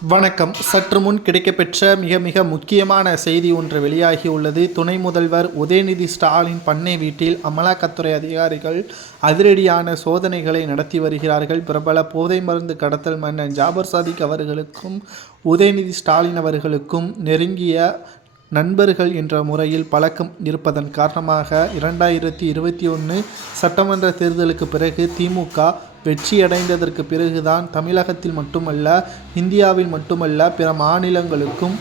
வணக்கம். சற்று முன் கிடைக்கப்பெற்ற மிக மிக முக்கியமான செய்தி ஒன்று வெளியாகியுள்ளது. துணை முதல்வர் உதயநிதி ஸ்டாலின் பண்ணை வீட்டில் அமலாக்கத்துறை அதிகாரிகள் அதிரடியான சோதனைகளை நடத்தி வருகிறார்கள். பிரபல போதை மருந்து கடத்தல் மன்னன் ஜாபர் சாதிக் அவர்களுக்கும் உதயநிதி ஸ்டாலின் அவர்களுக்கும் நெருங்கிய நண்பர்கள் என்ற முறையில் பழக்கம் இருப்பதன் காரணமாக 2021 சட்டமன்ற தேர்தலுக்கு பிறகு திமுக வெற்றியடைந்ததற்கு பிறகுதான் தமிழகத்தில் மட்டுமல்ல, இந்தியாவில் மட்டுமல்ல, பிற மாநிலங்களுக்கும்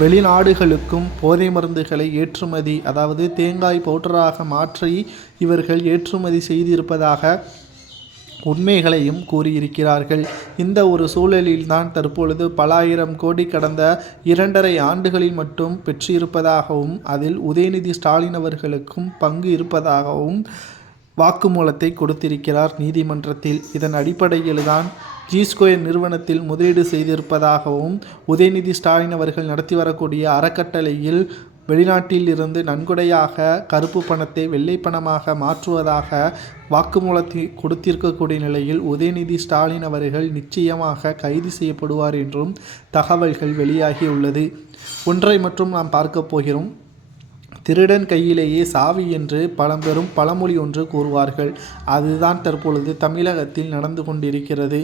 வெளிநாடுகளுக்கும் போதை மருந்துகளை ஏற்றுமதி, அதாவது தேங்காய் பவுடராக மாற்றி இவர்கள் ஏற்றுமதி செய்திருப்பதாக உண்மைகளையும் கூறியிருக்கிறார்கள். இந்த ஒரு சூழலில்தான் தற்பொழுது பல ஆயிரம் கோடி கடந்த 2.5 ஆண்டுகளில் மட்டும் பெற்றிருப்பதாகவும் அதில் உதயநிதி ஸ்டாலின் அவர்களுக்கும் பங்கு இருப்பதாகவும் வாக்குமூலத்தை கொடுத்திருக்கிறார் நீதிமன்றத்தில். இதன் அடிப்படையில்தான் ஜி2 நிறுவனத்தில் முதலீடு செய்திருப்பதாகவும் உதயநிதி ஸ்டாலின் அவர்கள் நடத்தி வரக்கூடிய அறக்கட்டளையில் வெளிநாட்டில் இருந்து நன்கொடையாக கருப்பு பணத்தை வெள்ளை பணமாக மாற்றுவதாக வாக்குமூலத்தை கொடுத்திருக்கக்கூடிய நிலையில் உதயநிதி ஸ்டாலின் அவர்கள் நிச்சயமாக கைது செய்யப்படுவார் என்றும் தகவல்கள் வெளியாகியுள்ளது. ஒன்றை மட்டும் நாம் பார்க்க போகிறோம். திருடன் கையிலேயே சாவி என்று பழம்பெரும் பழமொழி ஒன்று கூறுவார்கள். அதுதான் தற்பொழுது தமிழகத்தில் நடந்து கொண்டிருக்கிறது.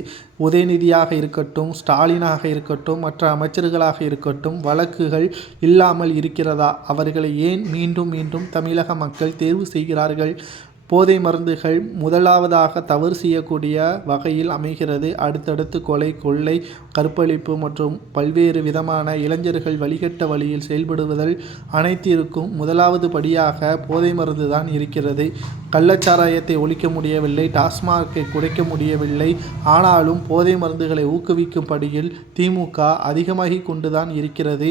உதயநிதியாக இருக்கட்டும், ஸ்டாலினாக இருக்கட்டும், மற்ற அமைச்சர்களாக இருக்கட்டும், வழக்குகள் இல்லாமல் இருக்கிறதா? அவர்களை ஏன் மீண்டும் மீண்டும் தமிழக மக்கள் தேர்வு செய்கிறார்கள்? போதை மருந்துகள் முதலாவதாக தவறு செய்யக்கூடிய வகையில் அமைகிறது. அடுத்தடுத்து கொலை, கொள்ளை, கற்பழிப்பு மற்றும் பல்வேறு விதமான இளைஞர்கள் வழிகட்ட வழியில் செயல்படுவதில் அனைத்திற்கும் முதலாவது படியாக போதை மருந்து தான் இருக்கிறது. கள்ளச்சாராயத்தை ஒழிக்க முடியவில்லை, டாஸ்மாகை குறைக்க முடியவில்லை. ஆனாலும் போதை மருந்துகளை ஊக்குவிக்கும் படியில் திமுக அதிகமாகிக் கொண்டுதான் இருக்கிறது.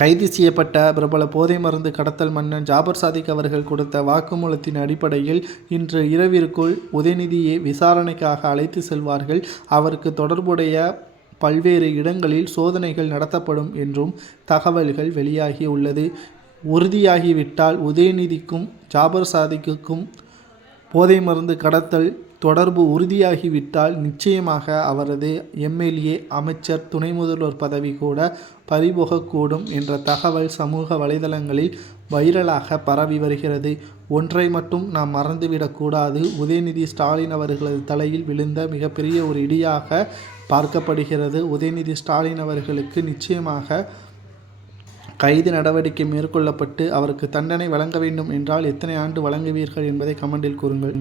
கைது செய்யப்பட்ட பிரபல போதை மருந்து கடத்தல் மன்னன் ஜாபர் சாதிக் அவர்கள் கொடுத்த வாக்குமூலத்தின் அடிப்படையில் இன்று இரவிற்குள் உதயநிதியை விசாரணைக்காக அழைத்து செல்வார்கள். அவருக்கு தொடர்புடைய பல்வேறு இடங்களில் சோதனைகள் நடத்தப்படும் என்றும் தகவல்கள் வெளியாகி உள்ளது. உறுதியாகிவிட்டால் உதயநிதிக்கும் ஜாபர் சாதிக்குக்கும் போதை மருந்து கடத்தல் தொடர்பு உறுதியாகிவிட்டால் நிச்சயமாக அவரது எம்எல்ஏ, அமைச்சர், துணை முதல்வர் பதவி கூட பறிபோகக்கூடும் என்ற தகவல் சமூக வலைதளங்களில் வைரலாக பரவி வருகிறது. ஒன்றை மட்டும் நாம் மறந்துவிடக்கூடாது. உதயநிதி ஸ்டாலின் அவர்களது தலையில் விழுந்த மிகப்பெரிய ஒரு இடியாக பார்க்கப்படுகிறது. உதயநிதி ஸ்டாலின் அவர்களுக்கு நிச்சயமாக கைது நடவடிக்கை மேற்கொள்ளப்பட்டு அவருக்கு தண்டனை வழங்க வேண்டும் என்றால் எத்தனை ஆண்டு வழங்குவீர்கள் என்பதை கமெண்டில் கூறுங்கள்.